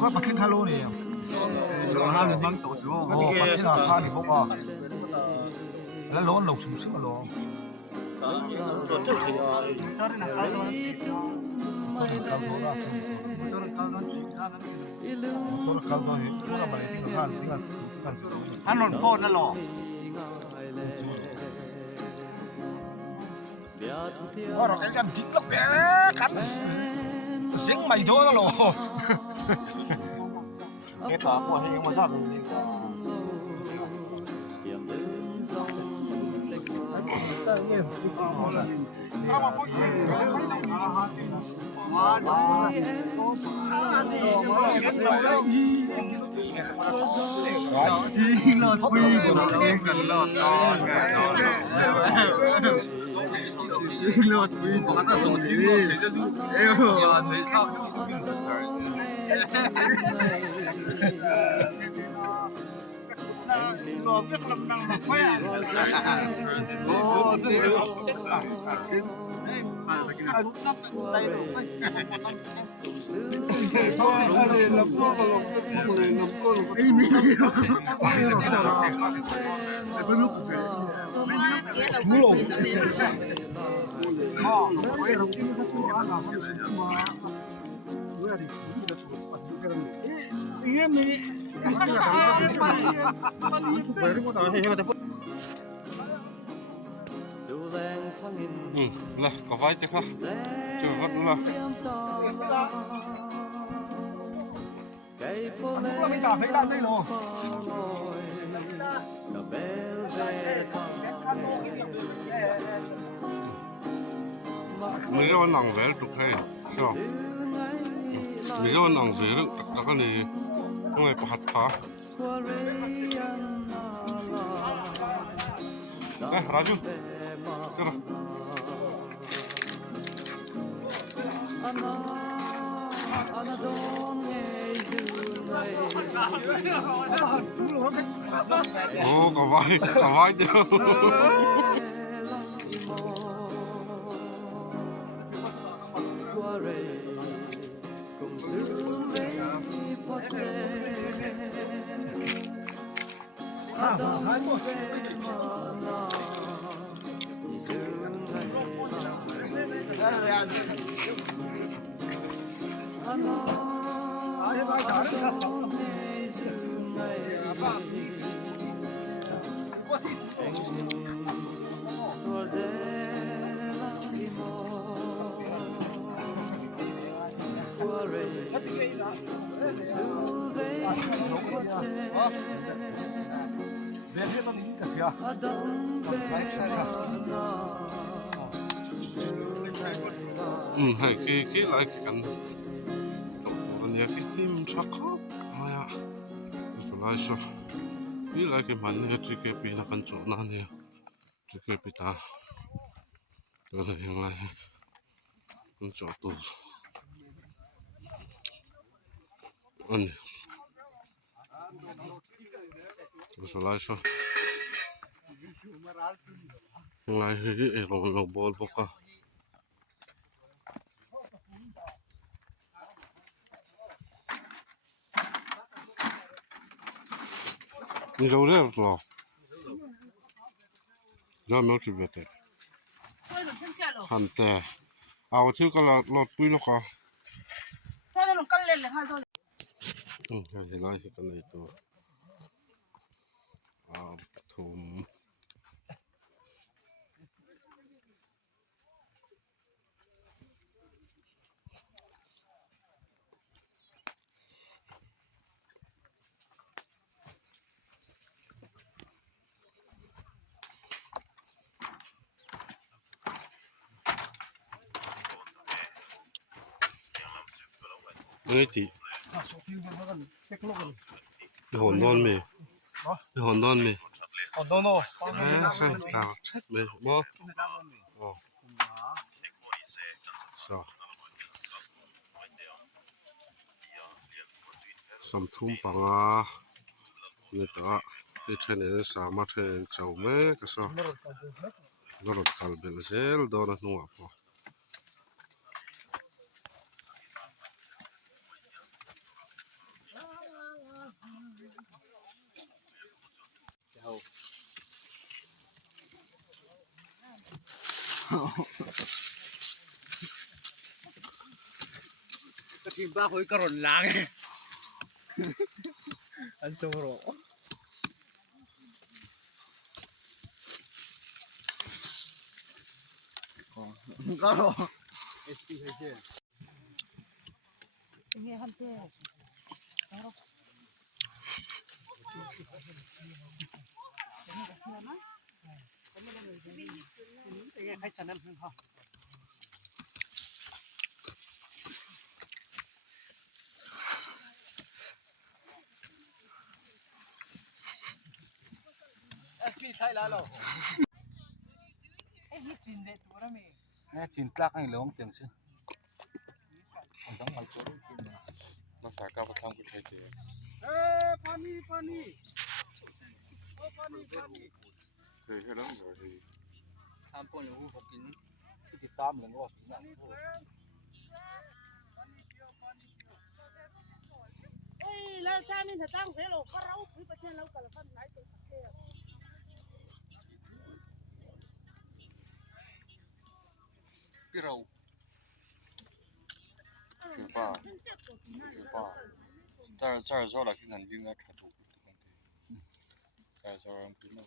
ค่อยประเทศฮาโลนี่ฮาโลบังโตสิประเทศฮานี่พวกว่าแล้วร้อนลงซึ่งๆร้อนตัวเจ้าที่อ่ะตัวนั้นเขาตัวละตัวเขาตัวตัวมาเลยที่เขาที่เขาฮันนอนโฟนนั่นหรอว่าเราจะจริงหรอกแกกันเสียงใหม่โตนั่นหรอเฮ็ดต่อพวกเฮ็ดยังบ่ทราบเลยLo biết làm năng mà khỏe. Ô, thế à, trên. Tay rồi. Thôi, đây làm cô làm. Ý mi. Cái lúc chú lộn. Quay đồng chí nó chú ăn là Ý mi. Là có vai thế không? Chưa vắt nữa là. Mình tả thấy đang đây rồi. Mình ra bên nòng rễ trục hay, chưa? Mình ra bên nòng rễ đó, tất cả này không ai có hạt phá. Đây, Raju, cái nào? Ồ, có vai chứ. Hay cái lại cái cần còn nhà cái tim sắc khóc mày à rồi lại sao cái lại cái mình cái cái pin là cần chỗ nào nè cái pin ta rồi hiện lại cần chỗ tủ anh rồi lại sao lại cái nó ball bóc à你走这了，咱没去别的。很的，啊，我听个了，老贵了哈。还是那些个那多，啊，土。cái gì? Cái hồn non mì. Cái hồn non mì. Hồn non rồi. À, sao cào chết mì bó. Sao? Sắm thum bằng à. Người ta cái thế này sao mà thế cháu mẹ cái sao? Nó là cào bể gel đó là nuông à. ตะกี้บ้าหอยกระรอนล้างอันโจโรกระรอนSP ให้เจ้เงี้ยฮันเต้ให้ฉันนั้นเพิ่งพอพี่ใช่แล้วหรอนี่จีนเด็ดตัวนั้นมั้ยนี่จีนตักให้ลงเตียงซิต้องมาโจรกินมาฝากกับทางผู้ไทยเด้पानी ओ पानीเคยให้แล้วเลยทำปนหูกินที่ติดตามเรื่องว่ากินอย่างเอ้ยแล้วจานนี้ถ้าตั้งเสียเราก็เราคือประเทศเราก็ละพันไหนตัวประเทศพี่เราคือป่า这儿说了看看应该看图这儿人不弄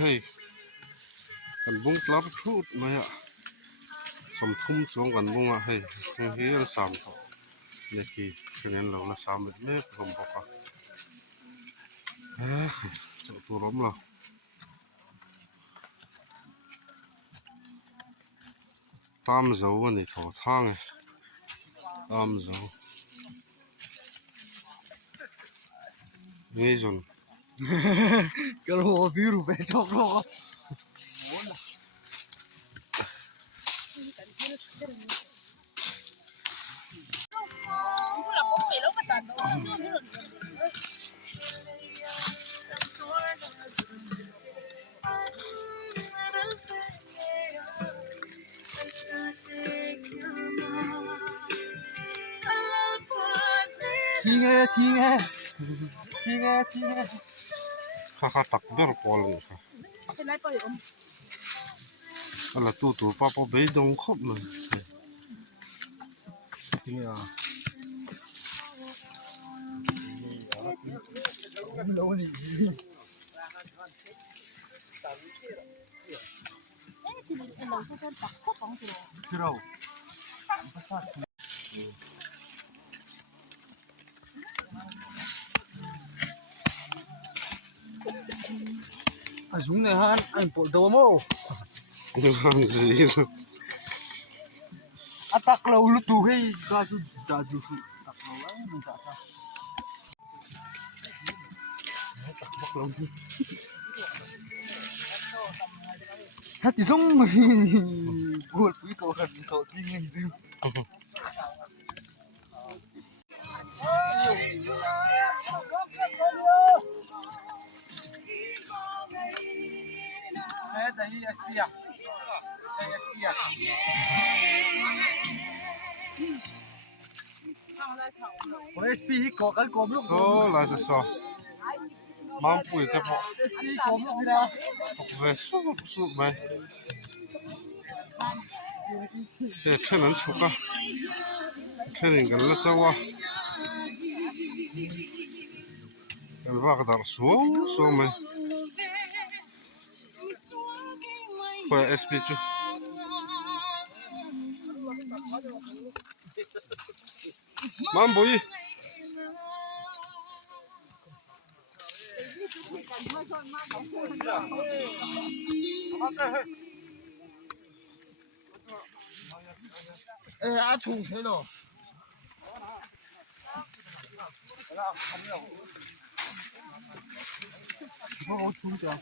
hey กันบุ้งกลับพูดมาอ่ะสมทุ่มสวงกันบุ้งอ่ะhey เฮียน3ต่อเนี่ยคือคะแนนเราละ3เม็ดไม่ผมบอกอ่ะจะตัวล้มเหรอตามโซ่นี่ถอดทางไงตามโซ่นี่จนก็รู้ว่าพี่รู้ไปชอบรู้ทีไงข้าตักเบอร์ปอลเลยค่ะเป็นไรไปอมอะไรตัวป้าป้าเบยดงครบเลยทีอ่ะโน่นนี่พี่เราAzung ne han ein pol do mo atak lo lu tu hei ka su da ju su tak lo la men ta ta tak bak lo ha ti song bol pi ko kan so ti ngi du đây Asia Ôi SP có cái cốm lúc đó là sao mang bụi thế họ cốm lúc đó về suốt mày để thếนั้นchụp à thế này cái là sao à cái vác dar xuống mày phải SP chứ mang bụi 에 아총 해도 뭐 총자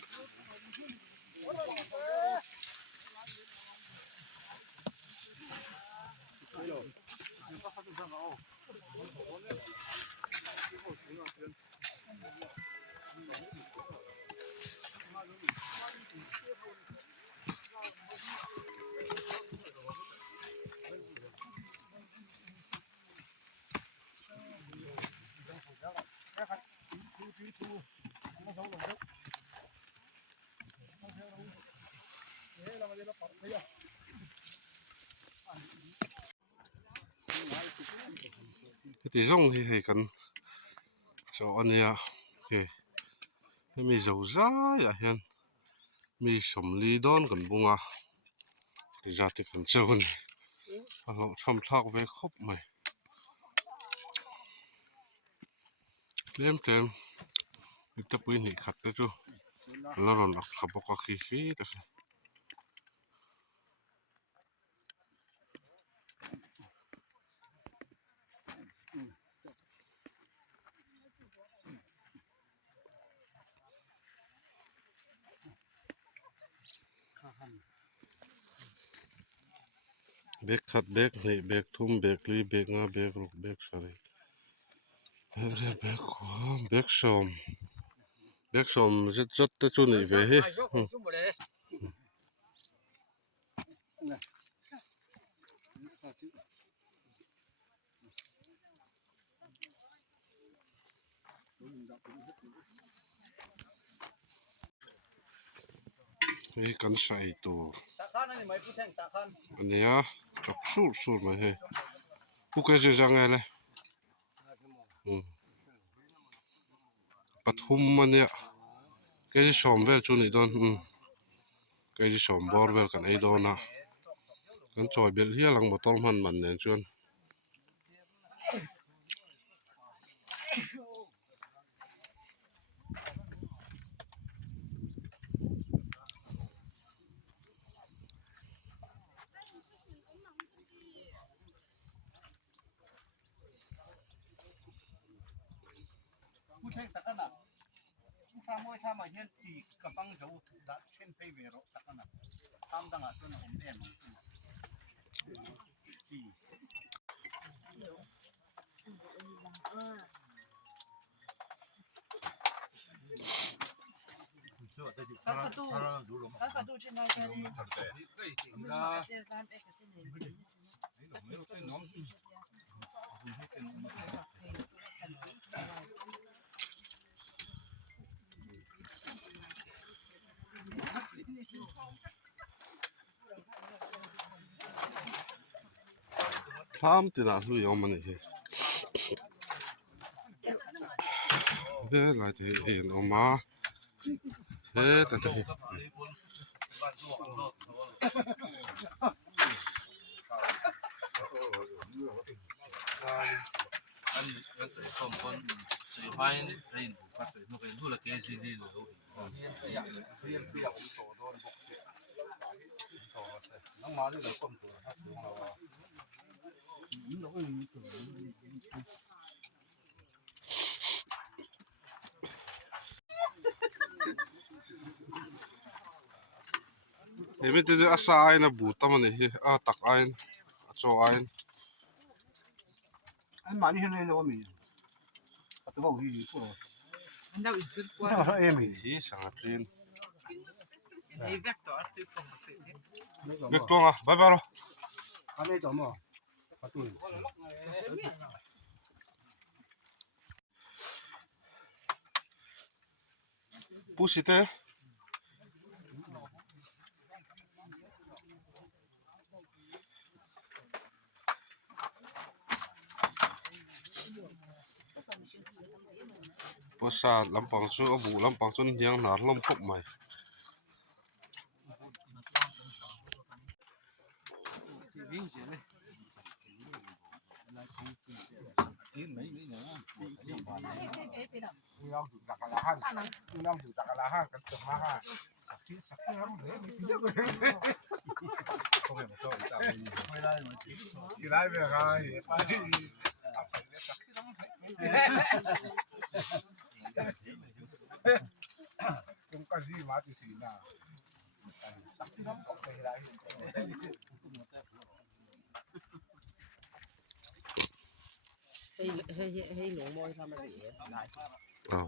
ที่ส่งให้กันsoอันเนี้ยมีเจ้าจ้าอย่าเห็นมีสมลีดอนกันบุงที่จะติดกันเจ้านี่เราทำทักไว้ครบไหมเต็มมีตะปุยนี่ขัดได้จูแล้วเราหลักขับบอกว่าขี้แต่เบรกขัดเบรกนี่เบรกทุ่มเบรกลีเบรกงาเบรกลูกเบรกสลิดเบรกขวาเบรกสมจัดแต่จุนี่เว้ยนี่กันใส่ตัวอันนี้จับสูดมาให้ผู้แก่จะยังไงเลยปฐุมมันเนี่ยแกจะชมเวลจุนี่โดนแกจะชมบอร์เวลกันไอ้โดนนะกันจอยเบลเฮียหลังมาต้มมันเนี่ยจวนผู้เช่นตะกันน่ะผู้ทำไว้ถ้ามาเฮ็ดจีกับปังเจ้าดัดเช่นไปเวรตะกันน่ะทำดังอ่ะจนผมแน่นจี他都去那个的，那这三百个是你。Tam tidak lu yang mana ni? Lah tu oma. Tadi. อันนี้ก็จะสมคนจะไปเรียนก็จะมาเป็นผู้ละเกษีดีเลยน้องมาด้วยกันก้มตัวถ้าสูงเราเฮ้ยไม่ติดอาสายนะบูตมันนี่ตักไอ้โจไอ้ อันมานี่เห็นเลยว่ามีตัวที่พวกเราเขาเอ็มอี ที่สังเกต 你别多，对方对的。 เด็กตัวบายบายหรอ อันนี้ตัวมั้งประตู ผู้สิเต ภาษาลำปางสู้อบูลำปางจนยังหนาลมคบใหม่เราถูกตักละห้างเราถูกตักละห้างกันจบมาห้าสักน้ำเลยไม่ได้ไม่ได้ไม่ได้ไปผมก็ซีมาที่สีน่ะสักน้ำก็ไม่ได้ให้หนูมอยทำอะไรได้ อ้าว